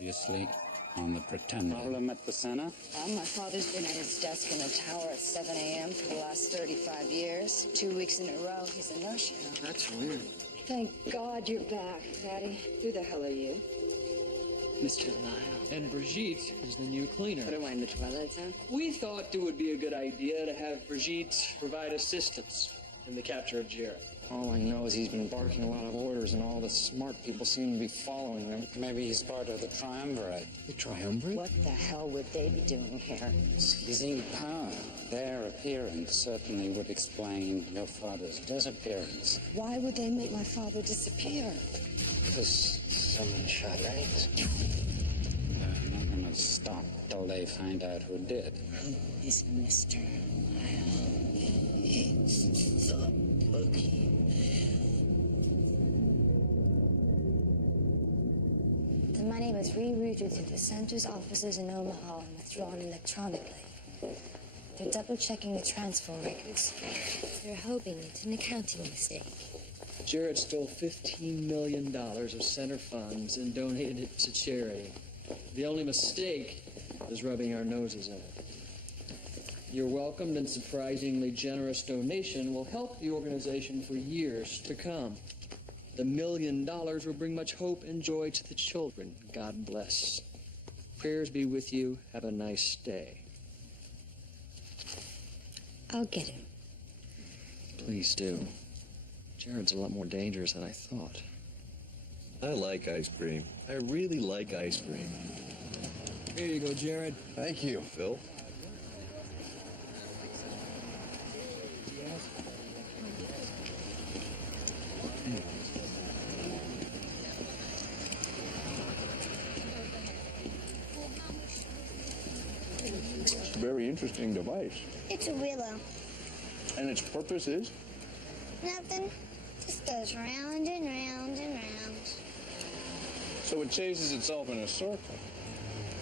Previously on the Pretender. Problem at the center? My father's been at his desk in the tower at 7 a.m. for the last 35 years. 2 weeks in a row, he's a no-show. That's weird. Thank God you're back, Daddy. Who the hell are you? Mr. Lyle. And Brigitte is the new cleaner. What am I in the Twilight Zone? We thought it would be a good idea to have Brigitte provide assistance in the capture of Jared. All I know is he's been barking a lot of orders, and all the smart people seem to be following him. Maybe he's part of the triumvirate. The triumvirate? What the hell would they be doing here? Seizing power. Their appearance certainly would explain your father's disappearance. Why would they make my father disappear? Because someone shot Banks. They're not going to stop till they find out who did. Who is Mr. Lyle? He's the bookie. The money was rerouted to the center's offices in Omaha and withdrawn electronically. They're double-checking the transfer records. They're hoping it's an accounting mistake. Jared stole $15 million of center funds and donated it to charity. The only mistake is rubbing our noses in it. Your welcomed and surprisingly generous donation will help the organization for years to come. The $1 million will bring much hope and joy to the children. God bless. Prayers be with you. Have a nice day. I'll get him. Please do. Jared's a lot more dangerous than I thought. I like ice cream. I really like ice cream. Here you go, Jared. Thank you, Phil. It's a very interesting device. It's a willow. And its purpose is? Nothing. Just goes round and round and round. So it chases itself in a circle.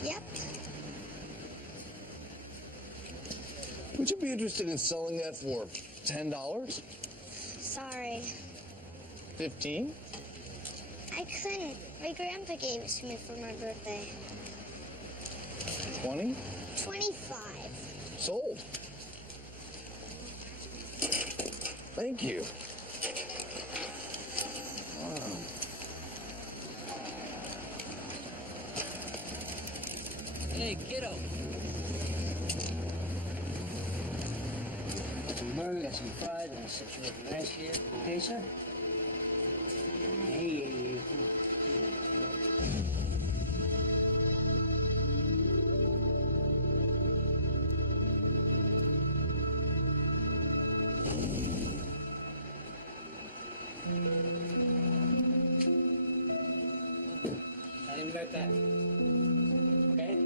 Yep. Would you be interested in selling that for $10? Sorry. 15? I couldn't. My grandpa gave it to me for my birthday. 20? 25. Sold. Thank you. Wow. Hey, kiddo. Some burgers, some fries, and a situation nice here. Okay, sir? Hey. I'll be right back. Okay?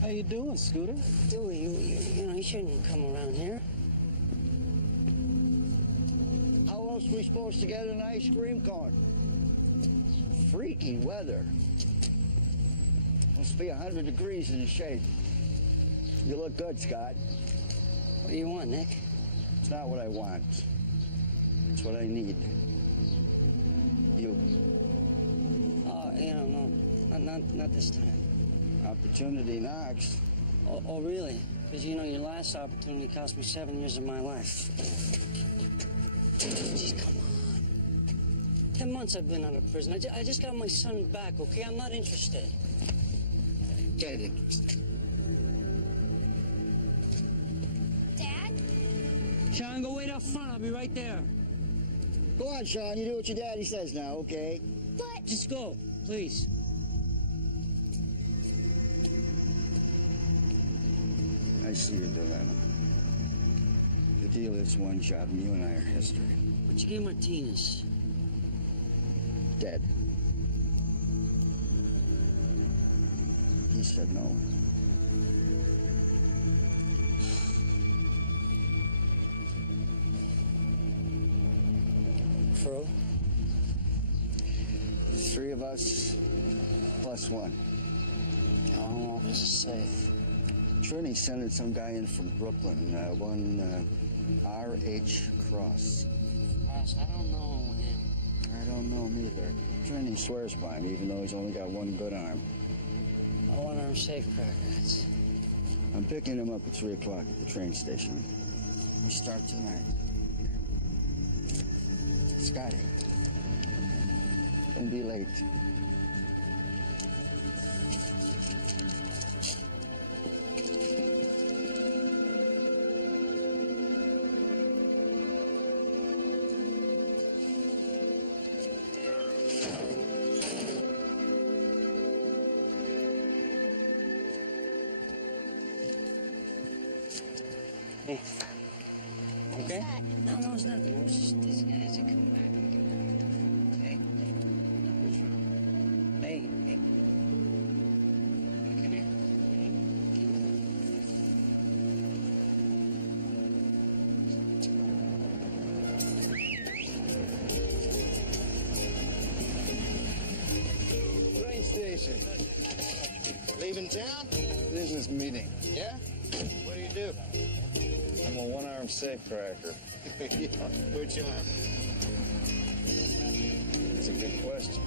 How you doing, Scooter? Dewey, you know, you shouldn't come around here. How else are we supposed to get an ice cream cone? Freaky weather. Must be 100 degrees in the shade. You look good, Scott. What do you want, Nick? It's not what I want. It's what I need. You. Oh, you know, no, not this time. Opportunity knocks. Oh, really? Because, you know, your last opportunity cost me 7 years of my life. Jeez, come on. 10 months I've been out of prison. I just got my son back, okay? I'm not interested. Get interested. Dad? Sean, go wait up front. I'll be right there. Go on, Sean. You do what your daddy says now, okay? But... Just go, please. I see your dilemma. The deal is one shot, and you and I are history. But you gave Martinez. Dead. He said no. Crew? 3 of us, plus 1. How long is it safe? Trini sent some guy in from Brooklyn, one R.H. Cross. Cross, I don't know him. I don't know him either. Trini swears by him, even though he's only got one good arm. I want our safecrackers. I'm picking him up at 3 o'clock at the train station. We start tonight. Scotty, don't be late. Hey. Okay? No, it's nothing. It was just this guy has to come back and get out. Okay? What's wrong? Hey. Come here. Train station. Leaving town? Business meeting. Yeah? What do you do? I'm a one-armed safecracker. Which arm? It's a good question.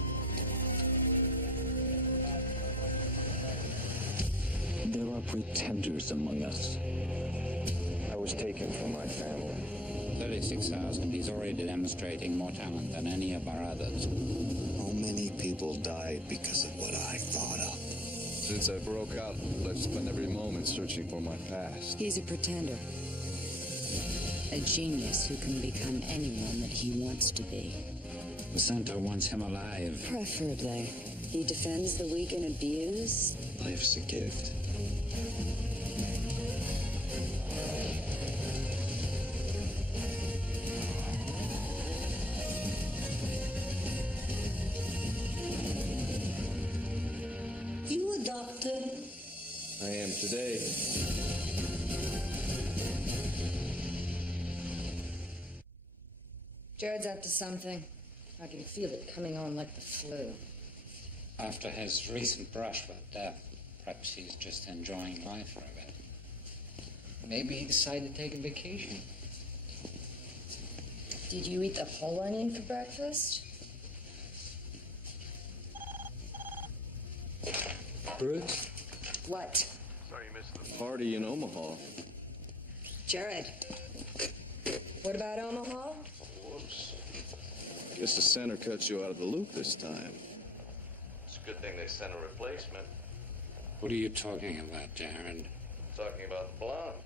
There are pretenders among us. I was taken from my family. 36 hours, and he's already demonstrating more talent than any of our others. How many people died because of what I thought of? Since I broke out, I've spent every moment searching for my past. He's a pretender. A genius who can become anyone that he wants to be. The center wants him alive. Preferably. He defends the weak and abused. Life's a gift. You adopted? I am today. Jared's up to something. I can feel it coming on like the flu. After his recent brush with death, perhaps he's just enjoying life for a bit. Maybe he decided to take a vacation. Did you eat the whole onion for breakfast? Bruce? What? Party in Omaha. Jared. What about Omaha? Guess the center cut you out of the loop this time. It's a good thing they sent a replacement. What are you talking about, Jared? Talking about the blonde.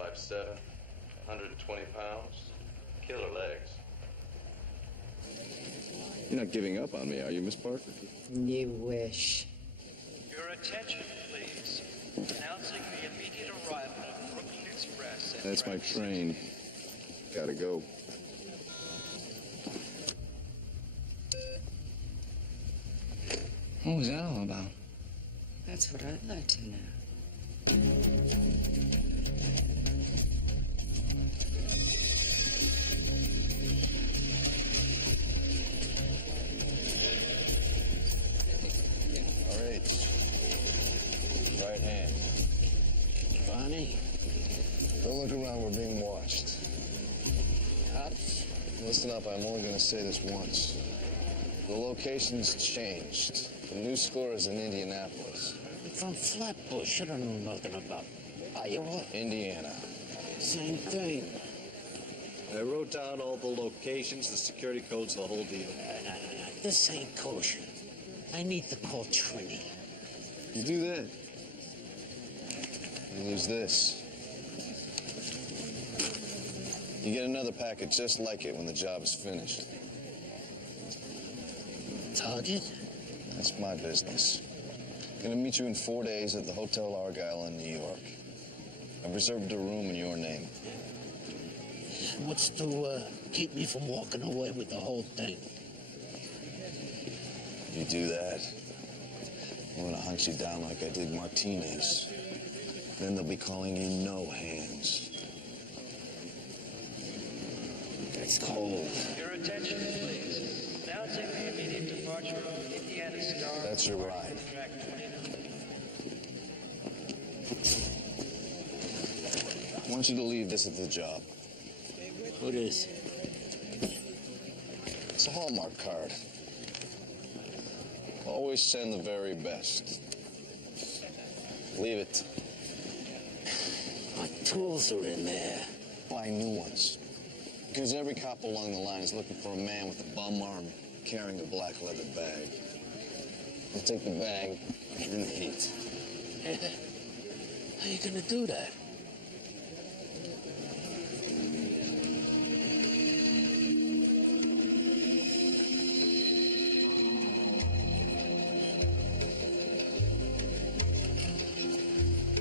5'7", 120 pounds, killer legs. You're not giving up on me, are you, Miss Parker? You wish. Your attention, please. Announcing the immediate arrival of Brooklyn Express. That's my train. Gotta go. What was that all about? That's what I'd like to know. All right. Right hand. Avani? Don't look around, we're being watched. Cops? Listen up, I'm only gonna say this once. The location's changed. The new score is in Indianapolis. From Flatbush. I don't know nothing about Iowa. Indiana. Same thing. I wrote down all the locations, the security codes, the whole deal. This ain't kosher. I need to call Trini. You do that. You lose this. You get another packet just like it when the job is finished. Target? That's my business. Gonna meet you in 4 days at the Hotel Argyle in New York. I've reserved a room in your name. What's to keep me from walking away with the whole thing? You do that, I'm gonna hunt you down like I did Martinez. Then they'll be calling you No Hands. That's cold. Your attention, please. Announcing the immediate departure of Indiana Star. That's your ride. Track 29. I want you to leave this at the job. What is? It's a Hallmark card. Always send the very best. Leave it. My tools are in there. Buy new ones. Because every cop along the line is looking for a man with a bum arm carrying a black leather bag. I'll take the bag in the heat. How you gonna do that?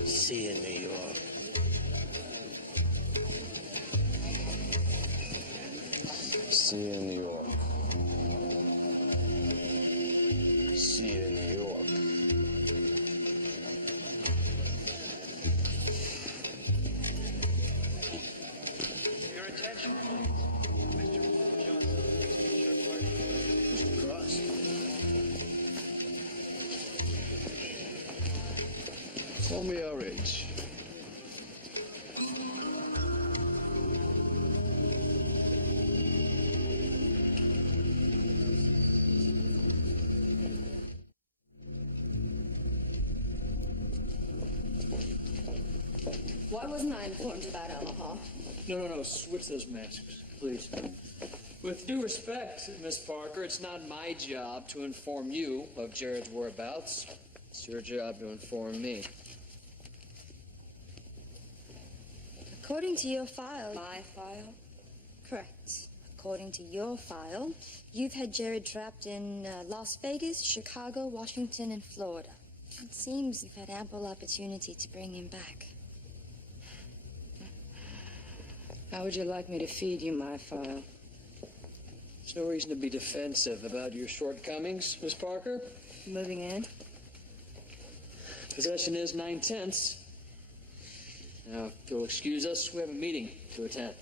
See you in New York. See you in New York. See you in New York. Your attention, please. Mr. Johnson, Mr. Cross. Call me RH. Why wasn't I informed about Omaha? No, switch those masks, please. With due respect, Miss Parker, it's not my job to inform you of Jared's whereabouts. It's your job to inform me. According to your file... My file? Correct. According to your file, you've had Jared trapped in Las Vegas, Chicago, Washington, and Florida. It seems you've had ample opportunity to bring him back. How would you like me to feed you my file? There's no reason to be defensive about your shortcomings, Miss Parker. Moving in? Possession is 9/10. Now, if you'll excuse us, we have a meeting to attend.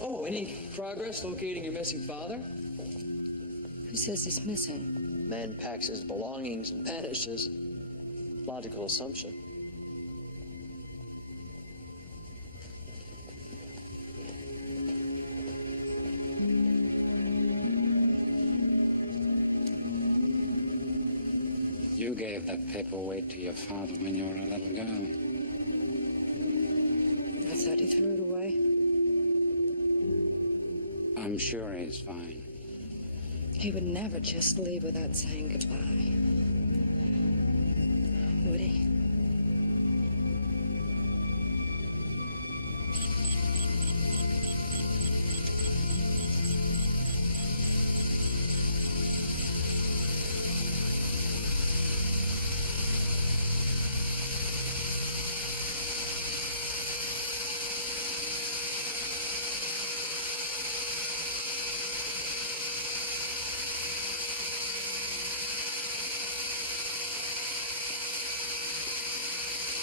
Oh, any progress locating your missing father? Who says he's missing? Man packs his belongings and vanishes. Logical assumption. You gave that paperweight to your father when you were a little girl. I thought he threw it away. I'm sure he's fine. He would never just leave without saying goodbye. Would he?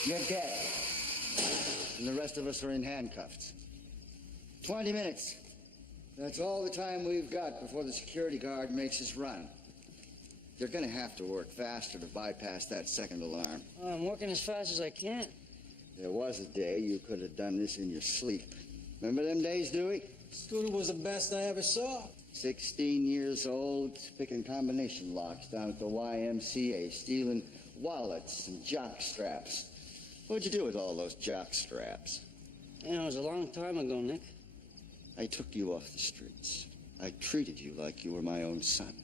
You're dead. And the rest of us are in handcuffs. 20 minutes. That's all the time we've got before the security guard makes us run. You're gonna have to work faster to bypass that second alarm. Oh, I'm working as fast as I can. There was a day you could have done this in your sleep. Remember them days, Dewey? Scooter was the best I ever saw. 16 years old, picking combination locks down at the YMCA, stealing wallets and jock straps. What'd you do with all those jock straps? You know, it was a long time ago, Nick. I took you off the streets. I treated you like you were my own son.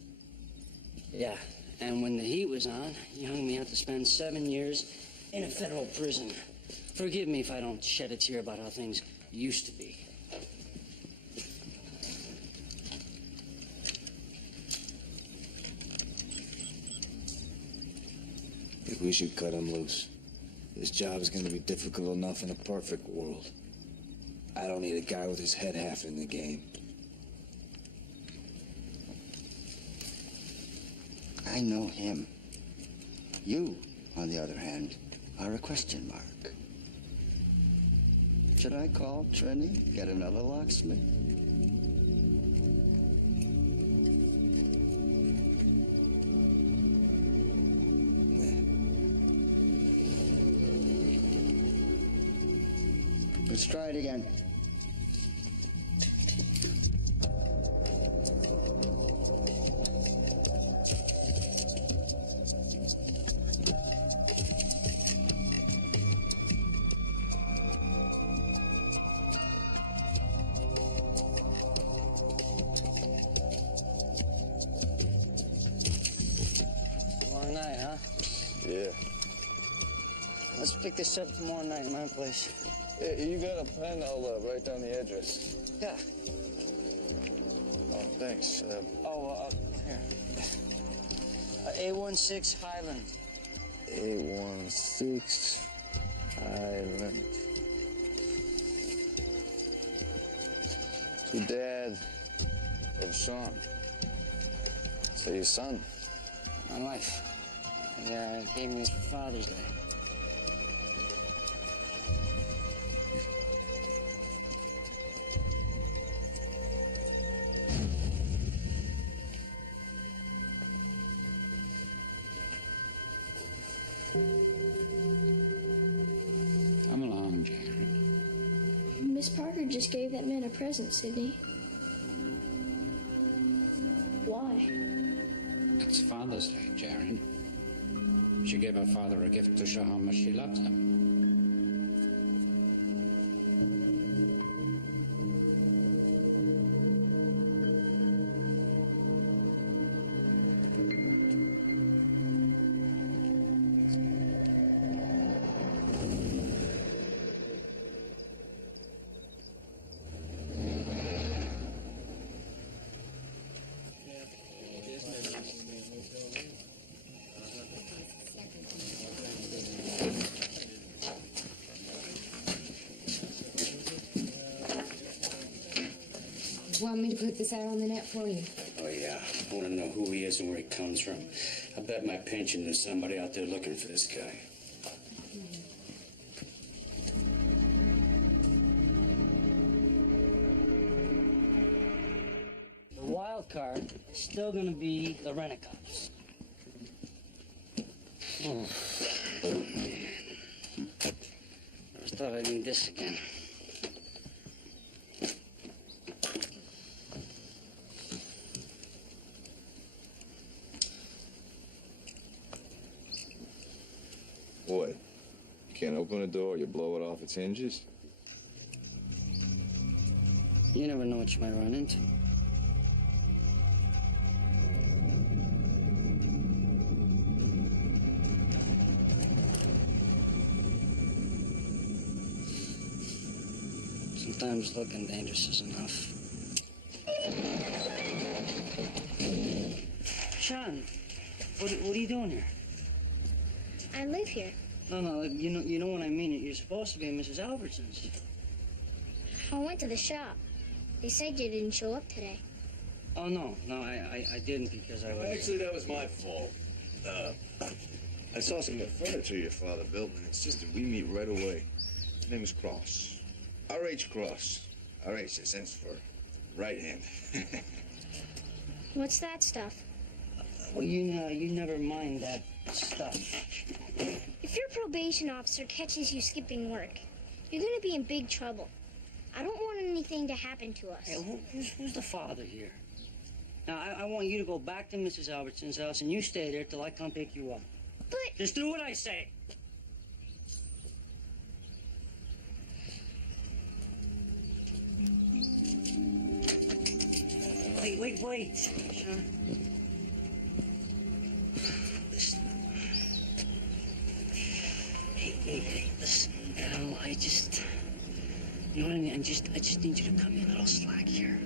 Yeah, and when the heat was on, you hung me out to spend 7 years in a federal prison. Forgive me if I don't shed a tear about how things used to be. I think we should cut him loose. This job is going to be difficult enough in a perfect world. I don't need a guy with his head half in the game. I I know him. You, on the other hand, are a question mark. Should I call Trini, get another locksmith? Let's try it again. Long night, huh? Yeah. Let's pick this up tomorrow night in my place. Hey, you got a pen? I'll write down the address. Yeah. Oh, thanks. Here. A16 Highland. A16 Highland. To Dad of Sean. So your son? My wife. Yeah, gave me this for Father's Day. Come along, Jared. Miss Parker just gave that man a present, Sidney. Why? It's Father's Day, Jared. She gave her father a gift to show how much she loved him. Want me to put this out on the net for you? Oh, yeah. I want to know who he is and where he comes from. I bet my pension there's somebody out there looking for this guy. The wild card is still going to be the rent-a-cops. Oh. Never thought I'd need this again. What? You can't open a door, you blow it off its hinges? You never know what you might run into. Sometimes looking dangerous is enough. Sean, what are you doing here? I live here. No, you know what I mean. You're supposed to be at Mrs. Albertson's. I went to the shop. They said you didn't show up today. Oh, no, I didn't because I was... Actually, that was my fault. I saw some of the furniture your father built and insisted we meet right away. His name is Cross. R.H. Cross. R.H. stands for right hand. What's that stuff? Well, you never mind that stuff. If your probation officer catches you skipping work, you're going to be in big trouble. I don't want anything to happen to us. Hey, who's the father here? Now, I want you to go back to Mrs. Albertson's house, and you stay there till I come pick you up. But... Just do what I say. Wait, Sean. Listen. Hey, listen. I just... You know what I mean? I just need you to come in a little slack here.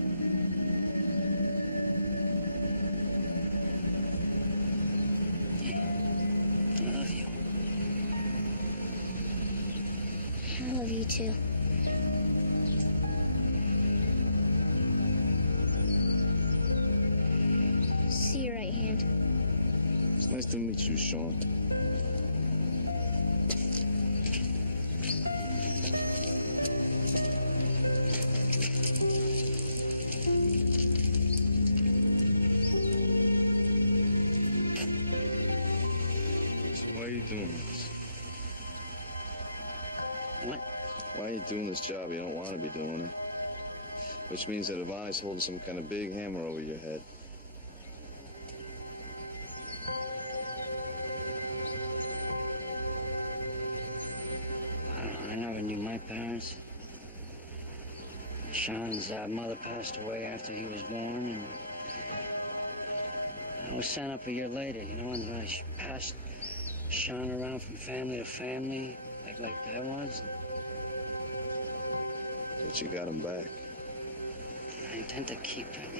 Yeah. I love you. I love you too. See your right hand. It's nice to meet you, Sean. So why are you doing this? What? Why are you doing this job? You don't want to be doing it. Which means that Avani's holding some kind of big hammer over your head. I never knew my parents. Sean's mother passed away after he was born, and I was sent up a year later, you know, and I passed Sean around from family to family, like I was. But you got him back. I intend to keep him.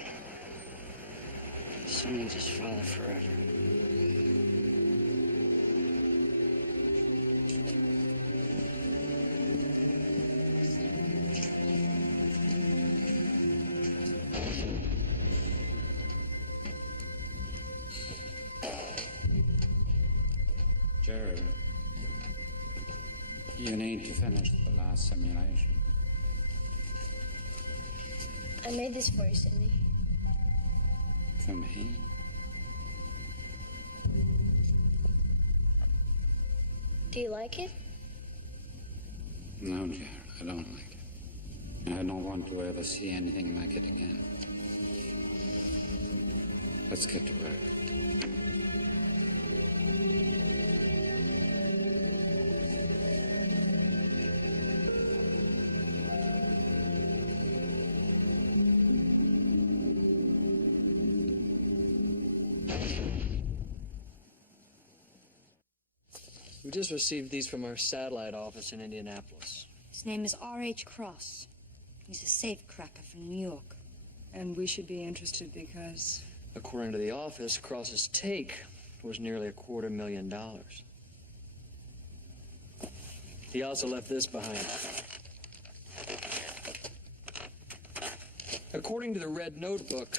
Assuming just father forever. Jared, you need to finish the last simulation. I made this for you, Sidney. For me? Do you like it? No, Jared, I don't like it. I don't want to ever see anything like it again. Let's get to work. We just received these from our satellite office in Indianapolis. His name is R.H. Cross. He's a safecracker from New York. And we should be interested because... According to the office, Cross's take was nearly $250,000. He also left this behind. According to the Red Notebook,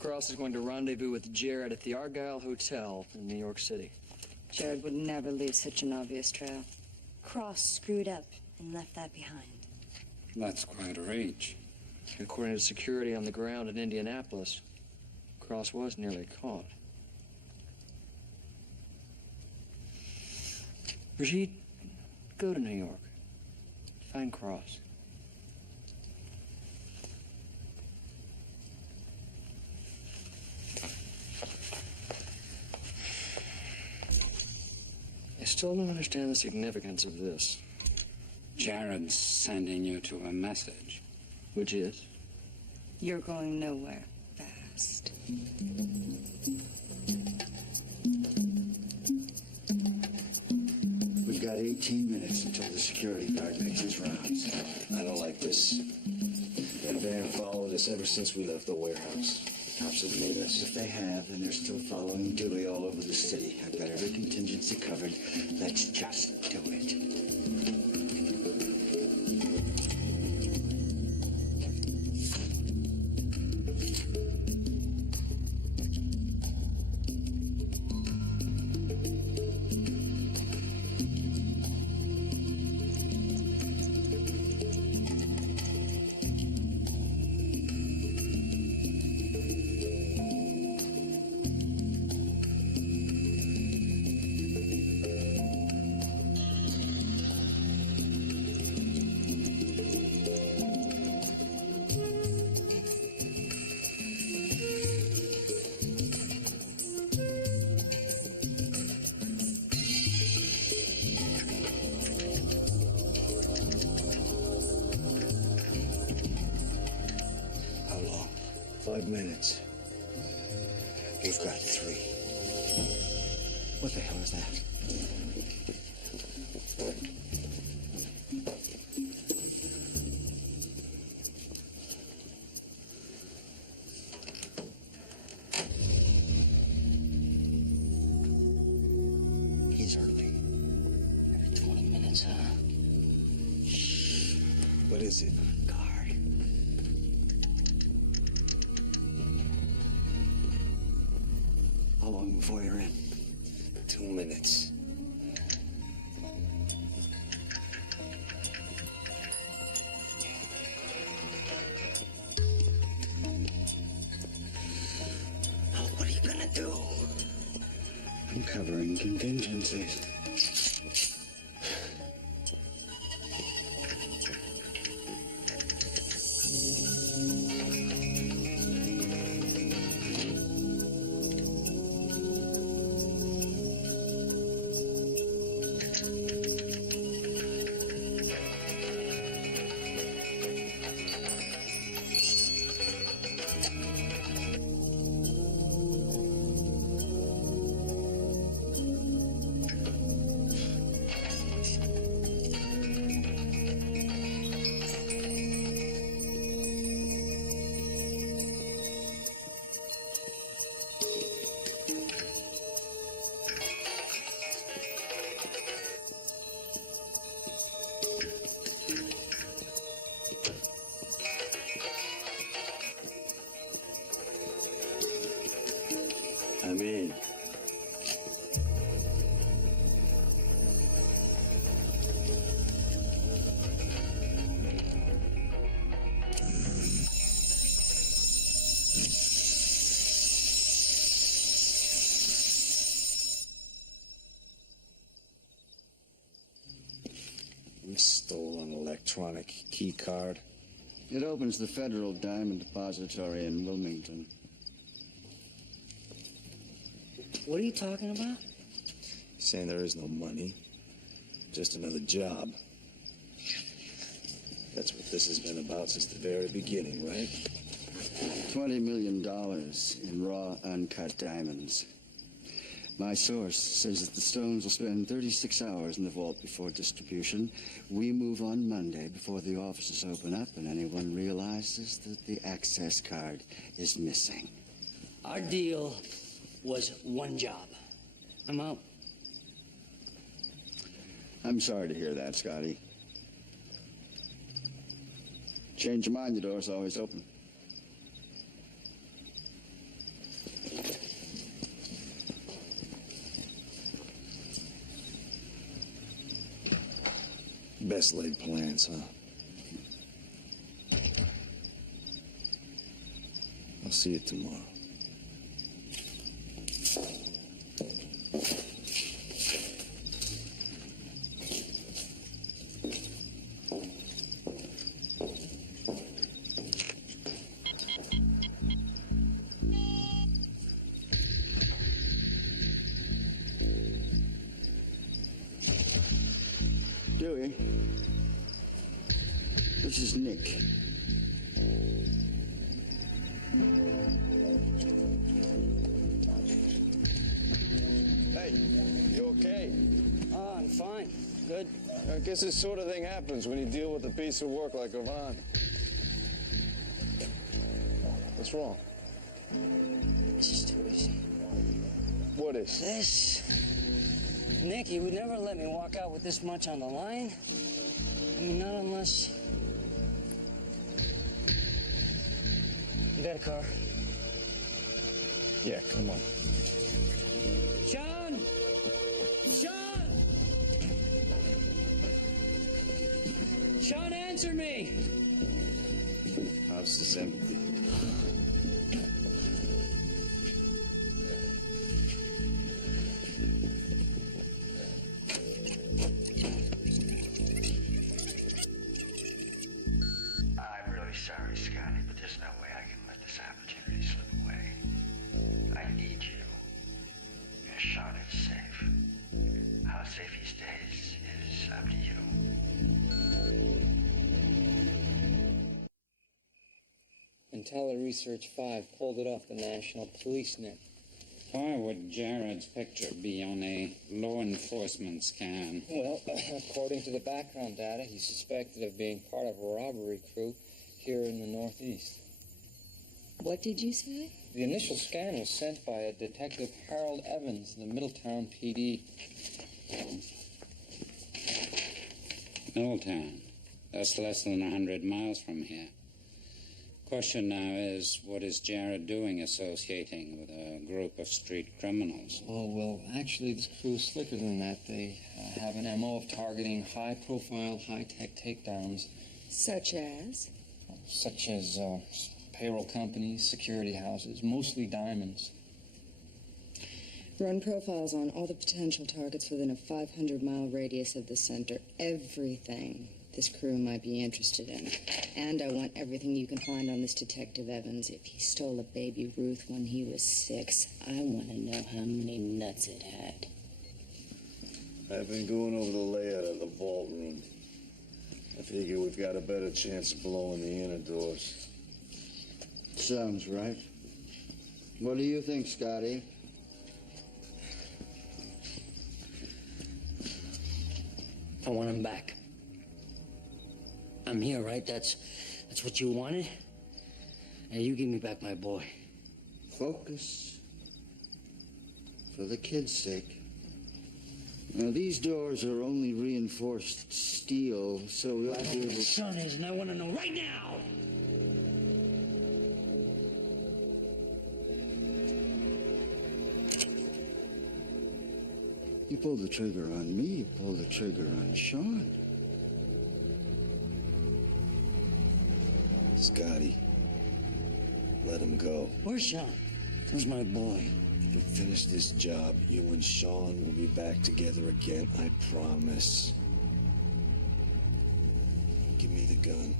Cross is going to rendezvous with Jared at the Argyle Hotel in New York City. Jared would never leave such an obvious trail. Cross screwed up and left that behind. That's quite a reach. According to security on the ground in Indianapolis, Cross was nearly caught. Brigitte, go to New York. Find Cross. I still don't understand the significance of this. Jared's sending you to a message. Which is? You're going nowhere fast. We've got 18 minutes until the security guard makes his rounds. I don't like this. They've been following us ever since we left the warehouse. The cops have made us. If they have, then they're still following Dewey all over the city. I've got every contingency covered. Let's just do it. How long? 5 minutes. We've got 3. What the hell is that? He's early. Every 20 minutes, huh? What is it? Guard. How long before you're in? 2 minutes. Now, what are you gonna do? I'm covering contingencies. I'm in. We stole an electronic key card. It opens the Federal Diamond Depository in Wilmington. What are you talking about? Saying there is no money. Just another job. That's what this has been about since the very beginning, right? $20 million in raw, uncut diamonds. My source says that the stones will spend 36 hours in the vault before distribution. We move on Monday before the offices open up and anyone realizes that the access card is missing. Our deal was one job. I'm out. I'm sorry to hear that, Scotty. Change your mind, the door's always open. Best laid plans, huh? I'll see you tomorrow. Dewey, this is Nick. Hey, you okay? Oh, I'm fine. Good. I guess this sort of thing happens when you deal with a piece of work like Avani. What's wrong? This is too easy. What is? This. Nick, you would never let me walk out with this much on the line. I mean, not unless... You got a car? Yeah, come on. Sean! Sean! Sean, answer me! House is empty. I'm really sorry, Scotty, but there's no way I can let this opportunity slip away. I need you. Sean is safe. How safe he stays is up to you. IntelliResearch 5 pulled it off the National Police Net. Why would Jared's picture be on a law enforcement scan? Well, according to the background data, he's suspected of being part of a robbery crew here in the Northeast. What did you say? The initial scan was sent by a Detective Harold Evans in the Middletown PD. Middletown. That's less than 100 miles from here. Question now is, what is Jared doing associating with a group of street criminals? Oh, well, actually, this crew is slicker than that. They have an MO of targeting high-profile, high-tech takedowns. Such as? Such as payroll companies, security houses, mostly diamonds. Run profiles on all the potential targets within a 500-mile radius of the center. Everything this crew might be interested in. And I want everything you can find on this Detective Evans. If he stole a baby Ruth when he was 6, I want to know how many nuts it had. I've been going over the layout of the vault room. I figure we've got a better chance of blowing the inner doors. Sounds right. What do you think, Scotty? I want him back. I'm here, right? That's what you wanted? Now you give me back my boy. Focus. For the kid's sake. Now, these doors are only reinforced steel, so we'll be able... Where the son is, and I want to know right now! You pulled the trigger on me, you pulled the trigger on Sean. Scotty, let him go. Where's Sean? Where's my boy? If we finish this job, you and Sean will be back together again, I promise. Give me the gun.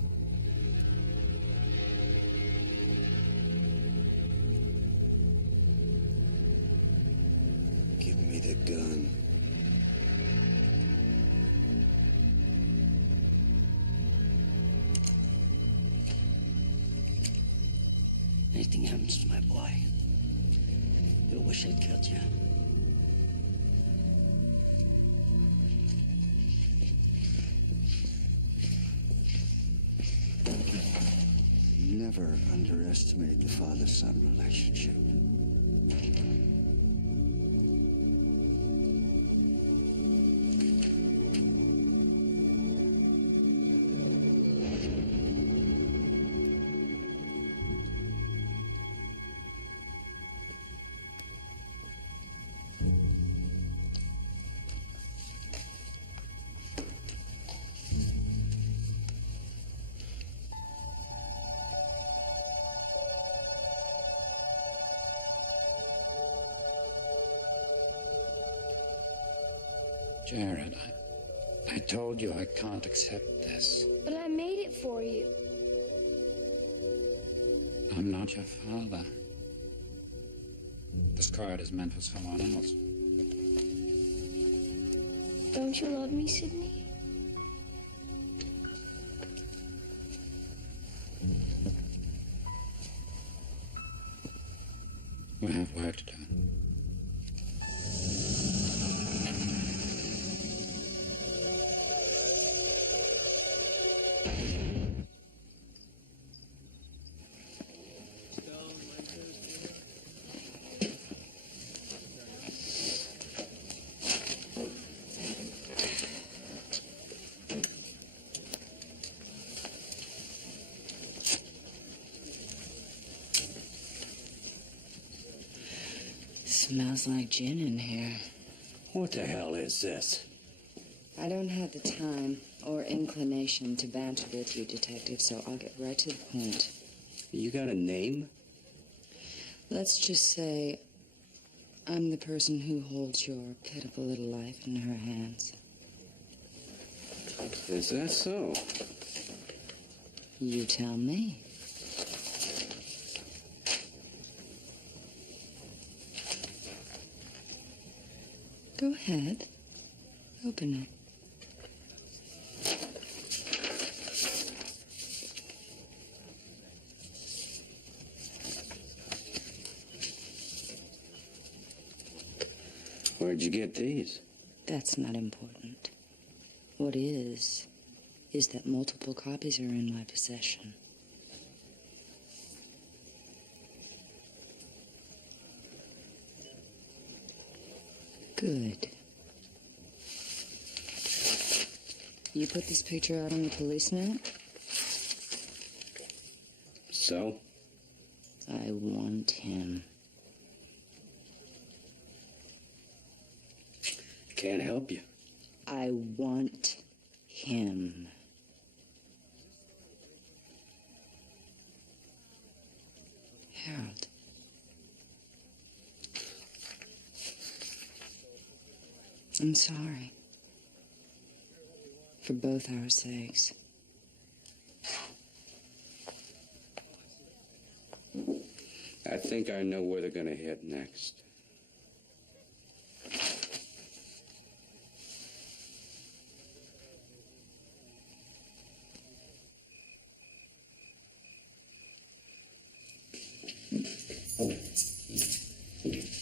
Give me the gun. Anything happens to my boy, you'll wish I'd killed you. Never underestimate the father-son relationship. Jared, I told you I can't accept this. But I made it for you. I'm not your father. This card is meant for someone else. Don't you love me, Sydney? We have work to do. Smells like gin in here. What the hell is this? I don't have the time or inclination to banter with you, Detective, so I'll get right to the point. You got a name? Let's just say I'm the person who holds your pitiful little life in her hands. Is that so? You tell me. Go ahead. Open it. Where'd you get these? That's not important. What is that multiple copies are in my possession. Good. You put this picture out on the police map? So? I want him. Can't help you. I want him. Harold. I'm sorry. For both our sakes. I think I know where they're gonna head next.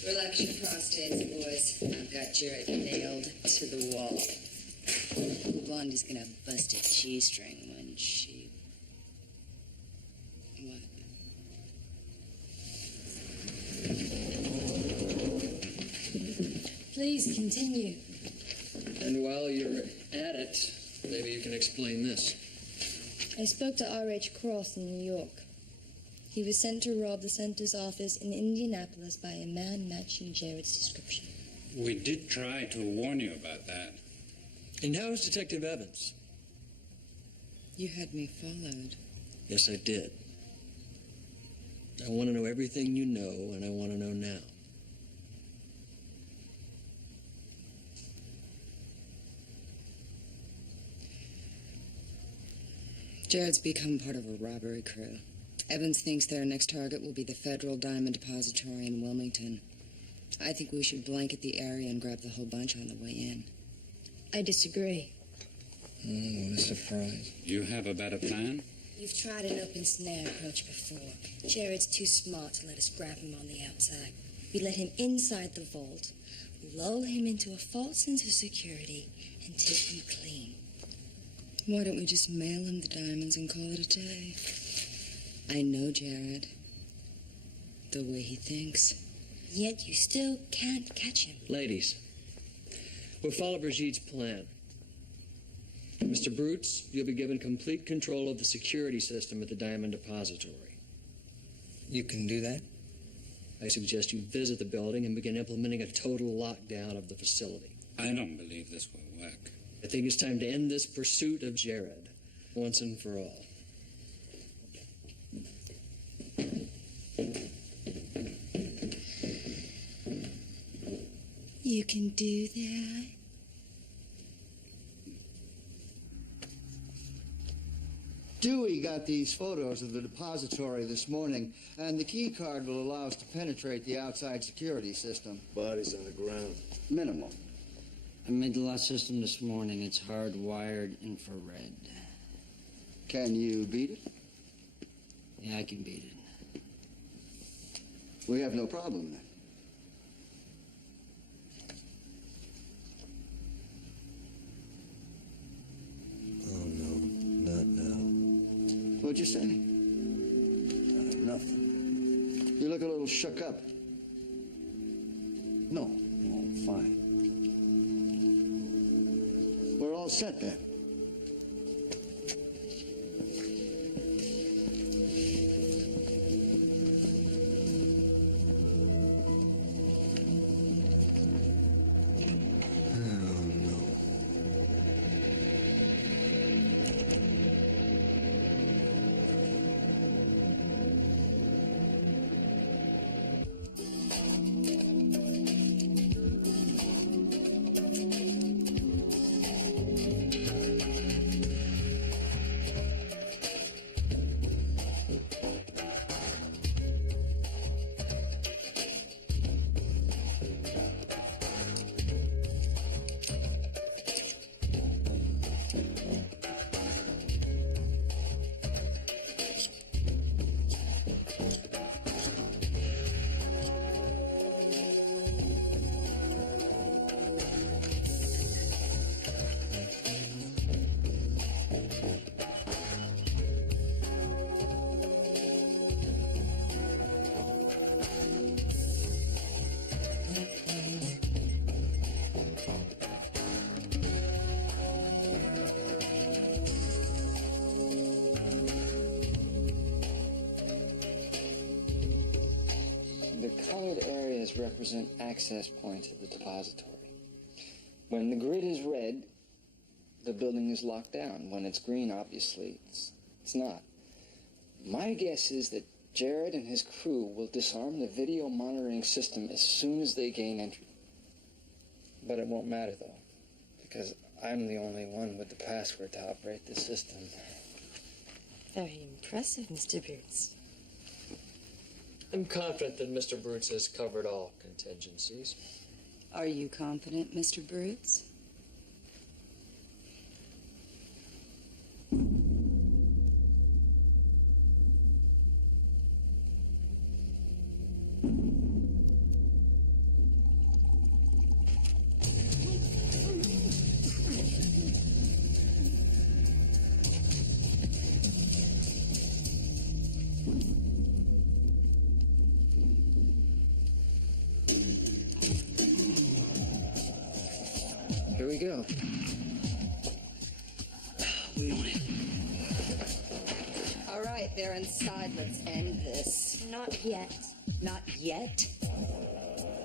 Relax your prostates, boys. I've got Jared nailed to the wall. Blondie's gonna bust a G-string when she... What? Please continue. And while you're at it, maybe you can explain this. I spoke to R.H. Cross in New York. He was sent to rob the center's office in Indianapolis by a man matching Jared's description. We did try to warn you about that. And how is Detective Evans? You had me followed. Yes, I did. I want to know everything you know, and I want to know now. Jared's become part of a robbery crew. Evans thinks their next target will be the Federal Diamond Depository in Wilmington. I think we should blanket the area and grab the whole bunch on the way in. I disagree. What a surprise. You have a better plan? You've tried an open snare approach before. Jared's too smart to let us grab him on the outside. We let him inside the vault, lull him into a false sense of security, and take him clean. Why don't we just mail him the diamonds and call it a day? I know Jared. The way he thinks. Yet you still can't catch him. Ladies, we'll follow Brigitte's plan. Mr. Brutes, you'll be given complete control of the security system at the Diamond Depository. You can do that? I suggest you visit the building and begin implementing a total lockdown of the facility. I don't believe this will work. I think it's time to end this pursuit of Jared, once and for all. You can do that? Dewey got these photos of the depository this morning, and the key card will allow us to penetrate the outside security system. Bodies on the ground. Minimal. I made the lot system this morning. It's hardwired infrared. Can you beat it? Yeah, I can beat it. We have no problem then. Oh, no. Not now. What'd you say? Nothing. You look a little shook up. No, I'm fine. We're all set then. grids represent access points at the depository. When the grid is red, the building is locked down. When it's green, obviously, it's not. My guess is that Jared and his crew will disarm the video monitoring system as soon as they gain entry. But it won't matter, though, because I'm the only one with the password to operate the system. Very impressive, Mr. Boots. I'm confident that Mr. Brutes has covered all contingencies. Are you confident, Mr. Brutes? Here we go. All right, they're inside. Let's end this. Not yet. Not yet?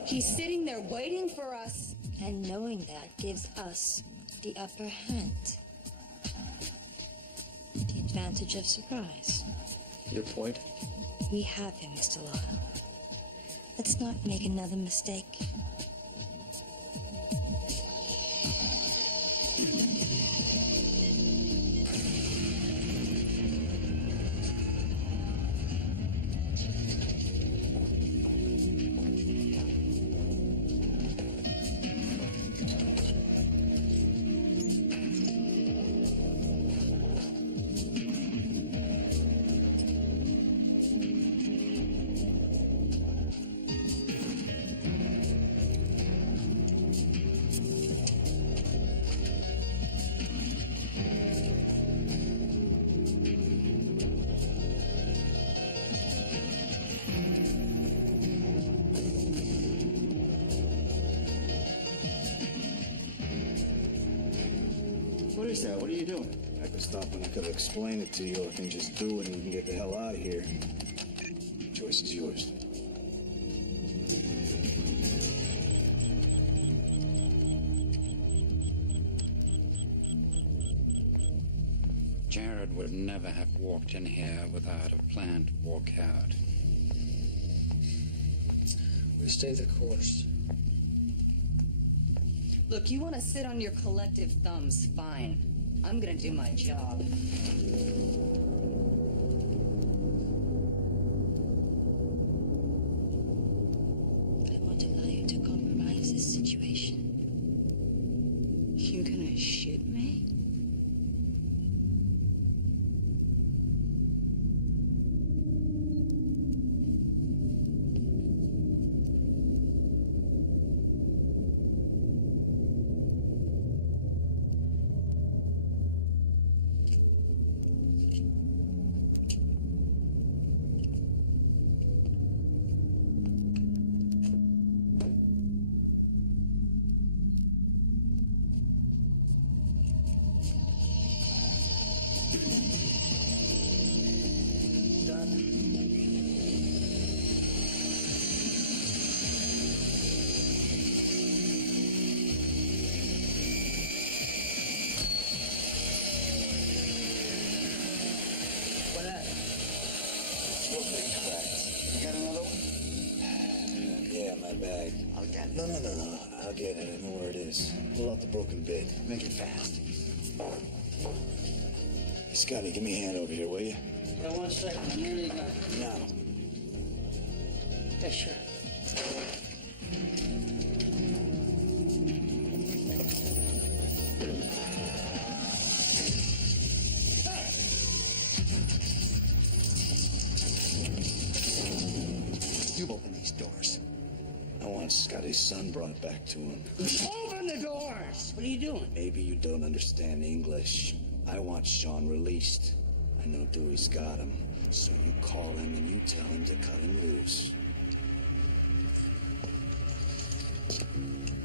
He's sitting there waiting for us. And knowing that gives us the upper hand. The advantage of surprise. Your point? We have him, Mr. Lyle. Let's not make another mistake. What is that? What are you doing? I could stop and I could explain it to you, or I can just do it and we can get the hell out of here. Choice is yours. Jared would never have walked in here without a plan to walk out. We stay the course. Look, you want to sit on your collective thumbs, fine. I'm gonna do my job. I won't allow you to compromise this situation. You gonna shoot me? No. I'll get it. I know where it is. Pull out the broken bit. Make it fast. Hey, Scotty, give me a hand over here, will you? Yeah, 1 second. I'm nearly done. Now. Yeah, sure. You open these doors. I want Scotty's son brought back to him. Open the doors! What are you doing? Maybe you don't understand English. I want Sean released. I know Dewey's got him. So you call him and you tell him to cut him loose.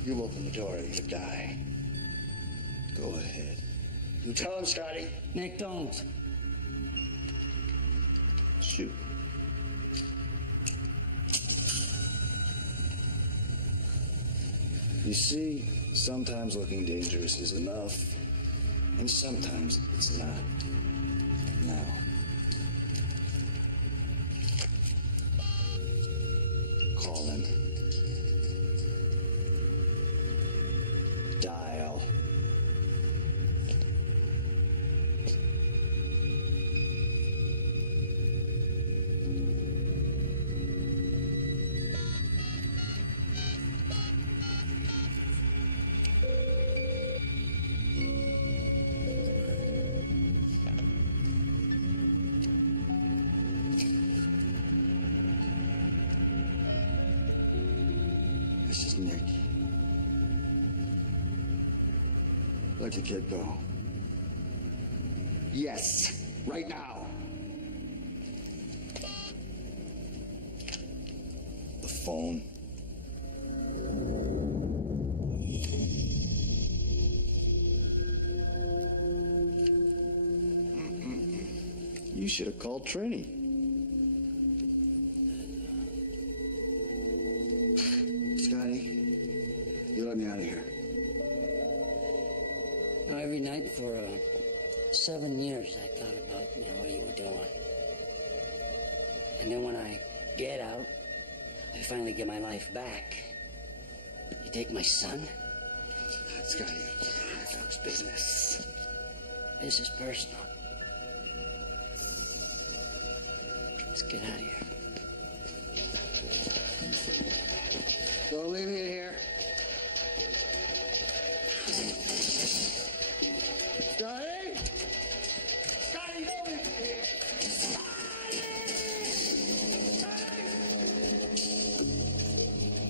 You open the door or you die. Go ahead. You tell him, Scotty. Nick, don't. Shoot. You see, sometimes looking dangerous is enough, and sometimes it's not. Now, call him. Dial. This is Nick. Let the kid go. Yes, right now. The phone. You should have called Trini. Scotty, you let me out of here. Now, every night for 7 years, I thought about what you were doing. And then when I get out, I finally get my life back. You take my son? Scotty, that was business. This is personal. Let's get out of here. Don't leave me here. Scotty! Scotty, don't leave me here!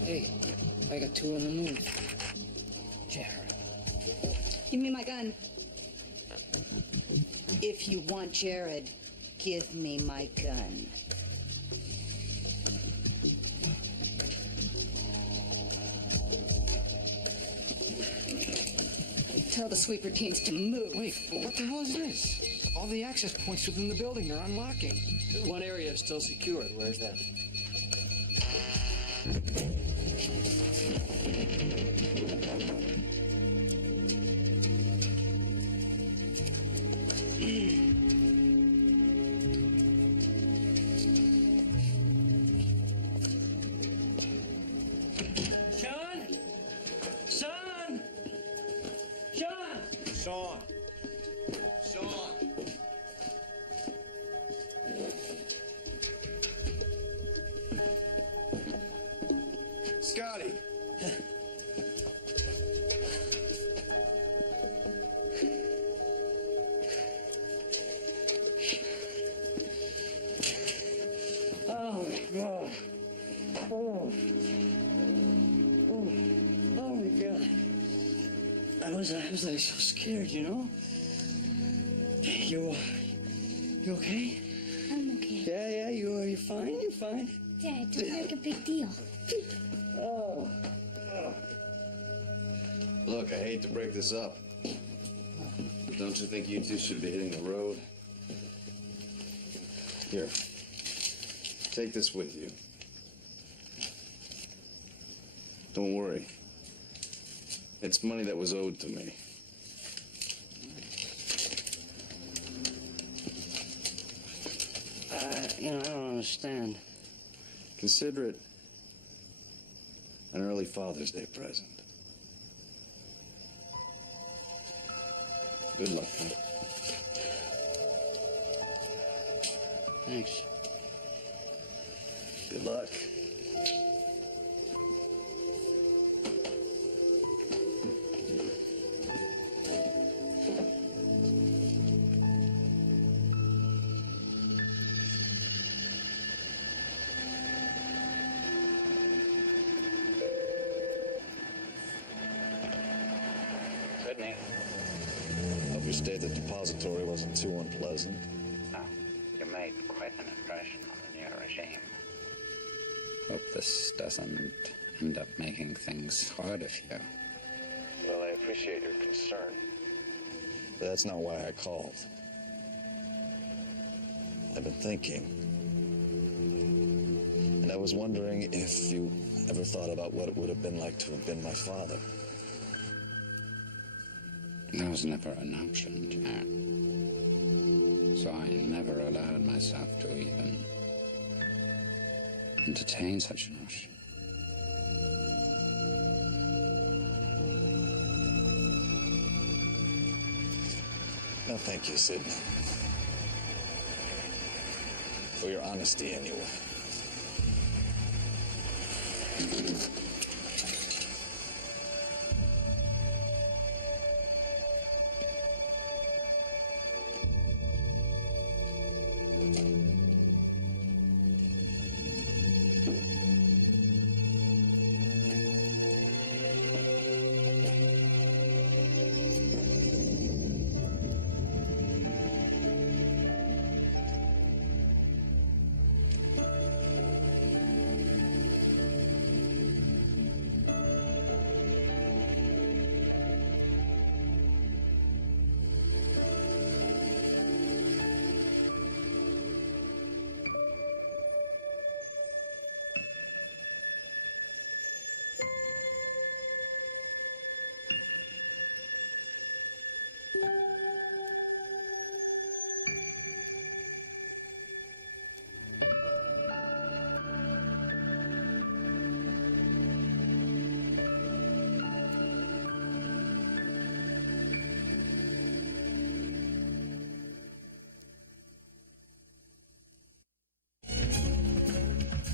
Hey, I got two on the move. Jared. Give me my gun. If you want Jared, give me my gun. Tell the sweeper teams to move. Wait, what the hell is this? All the access points within the building are unlocking. One area is still secured. Where's that? Scotty! Oh, God. Oh. Oh, my God. I was like so scared, you know? You okay? I'm okay. Yeah, you're fine, you're fine. Dad, don't make a big deal. Oh. Look, I hate to break this up. Don't you think you two should be hitting the road? Here. Take this with you. Don't worry. It's money that was owed to me. I don't understand. Consider it an early Father's Day present. Good luck, huh? Thanks. Good luck. Sydney. Hope your stay at the Depository wasn't too unpleasant. No, you made quite an impression on the new regime. Hope this doesn't end up making things harder for you. Well, I appreciate your concern. But that's not why I called. I've been thinking. And I was wondering if you Ever thought about what it would have been like to have been my father? That was never an option, Jack. So I never allowed myself to even entertain such a notion. No, thank you, Sid. For your honesty, anyway.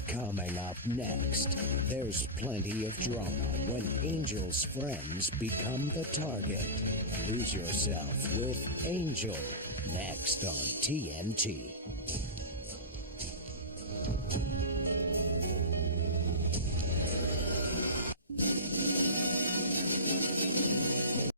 Coming up next, there's plenty of drama when Angel's friends become the target. Lose yourself with Angel, next on TNT.